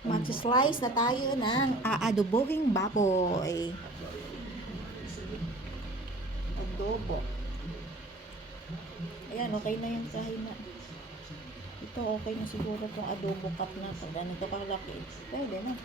Mag-slice na tayo ng aadobohing baboy. Adobo. Ayan, okay na yung kahina. Ito, okay na siguro itong adobo cup na. Pag ganito kalaki, pwede na.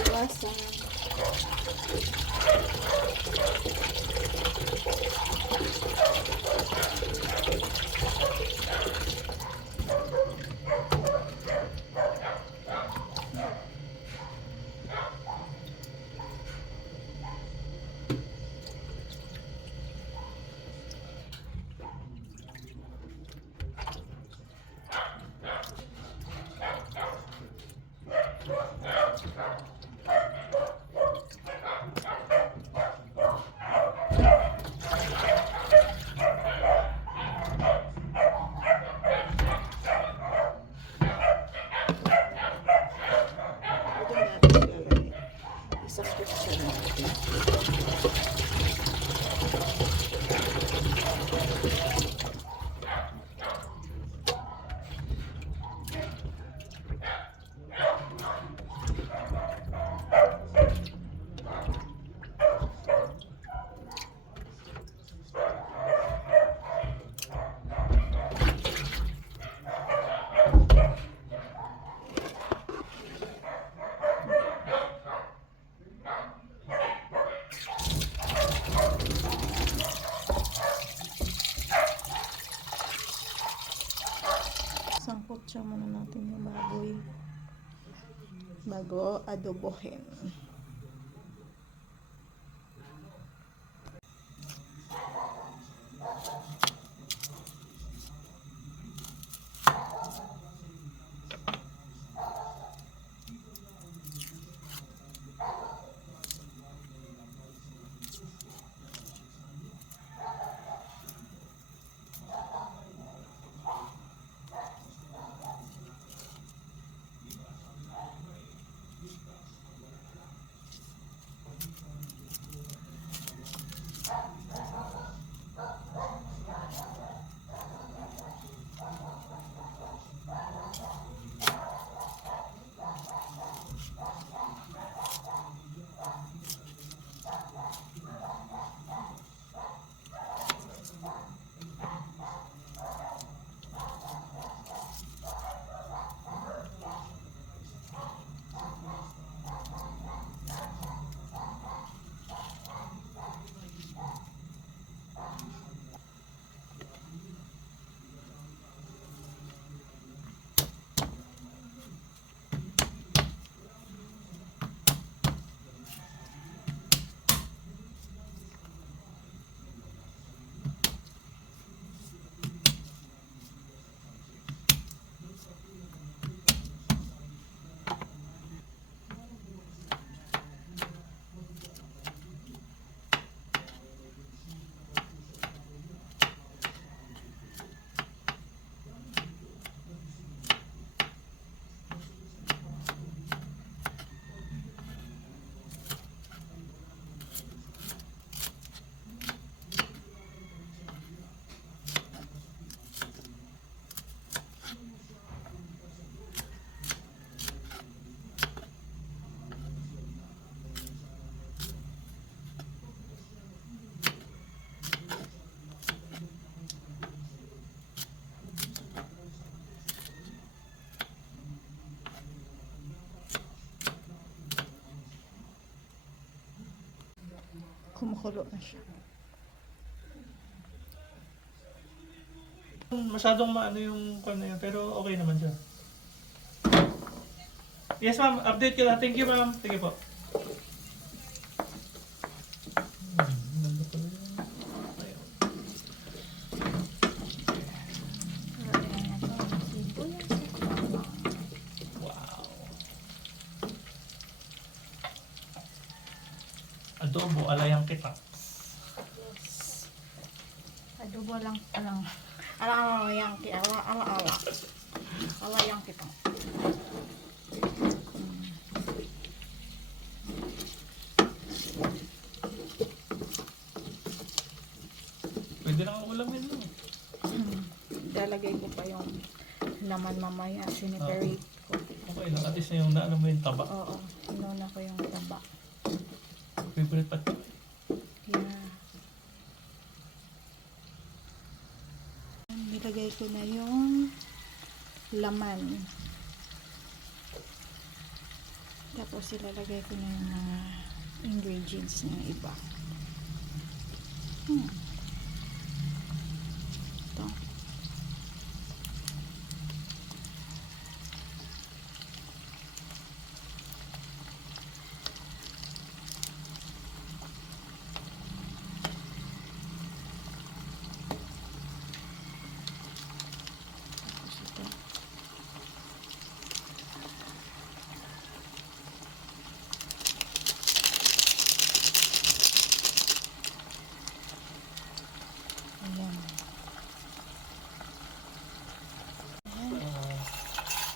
Iwasan. Sangkot siya muna natin yung baboy bago adobohin. Kumukulo na siya. Masyadong maano yung kwan na yun, pero okay naman siya. Yes ma'am, update ko lang. Thank you ma'am. Sige po. Ganda pala yun. Ayun. Wow. Adobo, alayang kita. Adobo lang alang yang kita ala yang kita. Pwede na kang ulamin mo. Dalagay ko pa yung laman mamaya, siniperate ko. Okay lang, at least na yung naano mo yung taba. Oo, inuna ko yung taba. Favorite pa ito. Yeah. Nilagay ko na yung laman. Tapos ilalagay ko na yung mga ingredients na iba. Ito.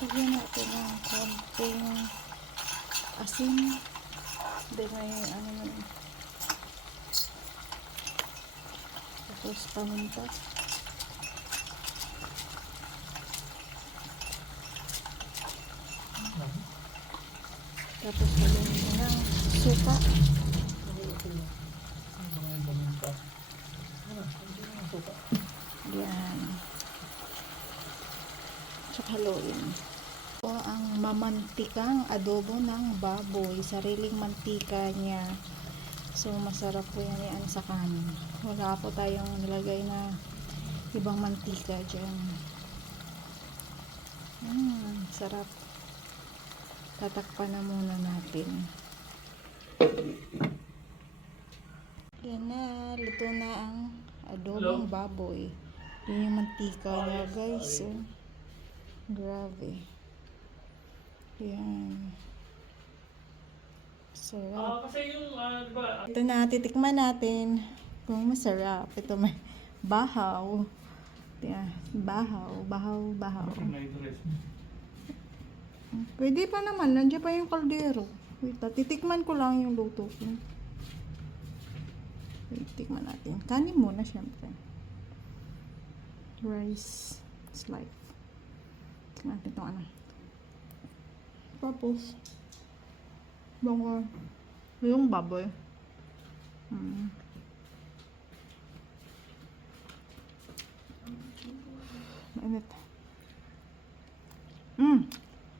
Lagyan natin ng konting asin. Then may ano na. Tapos paminta. Tapos lagyan mo ng suka. Yan. Tsaka haluin. Ito ang mamantikang adobo ng baboy. Sariling mantika niya. So, masarap po yan sa kanin. Wala po tayong nilagay na ibang mantika dyan. Sarap. Tatakpan na muna natin. Yan na, luto na ang adobong baboy. Yun yung mantika niya, guys. Oh. Grabe. Yan. Sarap. Kasi yung, diba, Ito na, titikman natin kung masarap. Ito may bahaw. Yan, bahaw. bakit may dress mo? Pwede pa naman, nandiyan pa yung kaldero. Wait, titikman ko lang yung luto ko. Wait, tikman natin. Kanin muna, syempre. Rice is life. Tikman natin itong ano. Tapos, baka, yung baboy. Mainit.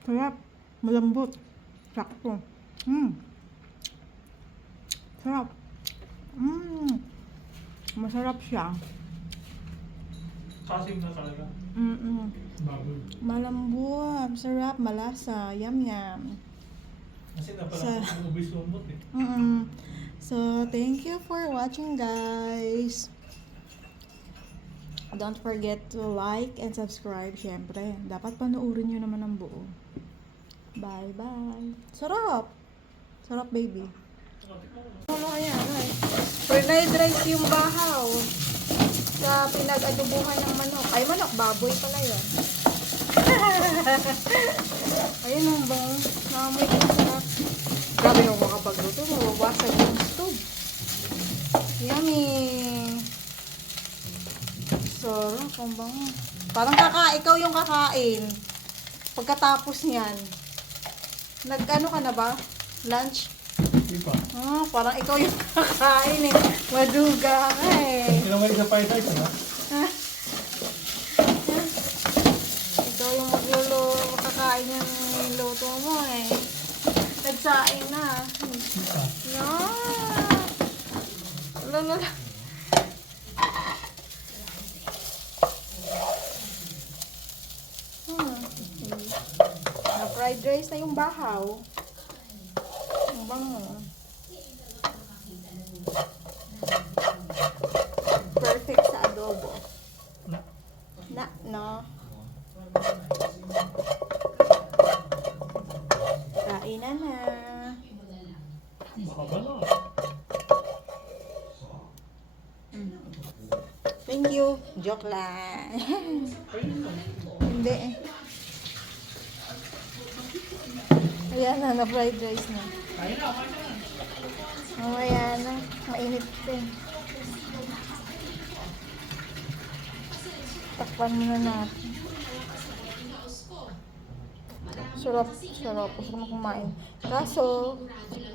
Sarap. Malambot. Sakto. Sarap. Masarap siya. Kasim na talaga. Baboy. Malambot. Sarap. Malasa. Yum. Kasi na Sa- pala kung ubis lumot eh. So, thank you for watching, guys. Don't forget to like and subscribe, syempre. Dapat panoorin nyo naman ang buo. Bye-bye. Sarap! Sarap, baby. Ano kaya, guys? Fried rice yung bahaw. Sa pinag-adobuhan ng manok. Ay, manok, baboy pala yun. Ayun ang bang. Naamoy ko sarap. Grabe nung makapagluto. Mababasag yung stove. Yummy! Sarap, ang bango. Parang ikaw yung kakain. Pagkatapos niyan. Nag-ano ka na ba? Lunch? Hindi pa. Parang ikaw yung kakain eh. Maduga ka eh. Hindi naman isa fried rice, ha? Ikaw yung kakain yung niluto mo eh. Nagsaing na. Yan. Lala. Na fried rice na yung bahaw. Ang bango. Perfect sa adobo. No? Kainan na. Baka ba na? Thank you. Joke lang. Hindi eh. Ayan na, na-fried rice na. Kaya na, kaya na. Mamaya na. Mainit eh. Takpan muna natin. Sarap. Sarap na kumain. Kaso,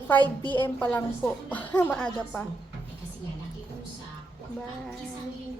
5 PM pa lang po. Maaga pa. Bye.